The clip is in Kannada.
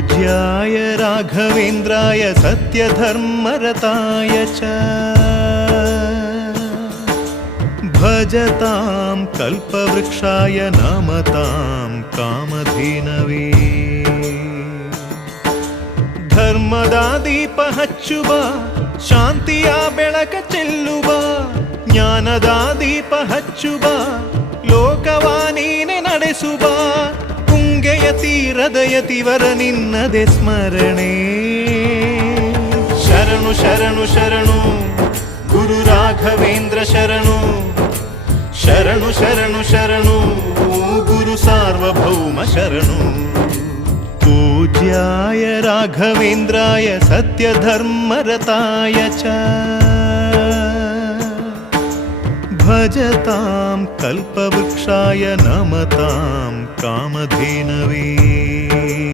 पूज्याय राघवेन्द्राय सत्यधर्मरताय च भजतां कल्पवृक्षाय नमतां कामधेनवे ಧರ್ಮದ ದೀಪ ಹಚ್ಚುವ ಶಾಂತಿಯ ಬೆಳಕ ಚೆಲ್ಲುವ ಜ್ಞಾನದ ದೀಪ ಹಚ್ಚುವ ಲೋಕವ ನೀನೆ ನಡೆಸುವ ತುಂಗೆಯ ತೀರದ ಯತಿವರ ನಿನ್ನದೆ ಸ್ಮರಣೆ ಶರಣು ಶರಣು ಶರಣು ಗುರು ರಾಘವೇಂದ್ರ ಶರಣು ಶರಣು ಶರಣು ಶರಣು ಗುರು ಸಾರ್ವಭೌಮ ಶರಣು पूज्याय राघवेन्द्राय सत्यधर्मरताय च भजतां कल्पवृक्षाय नमतां कामधेनवे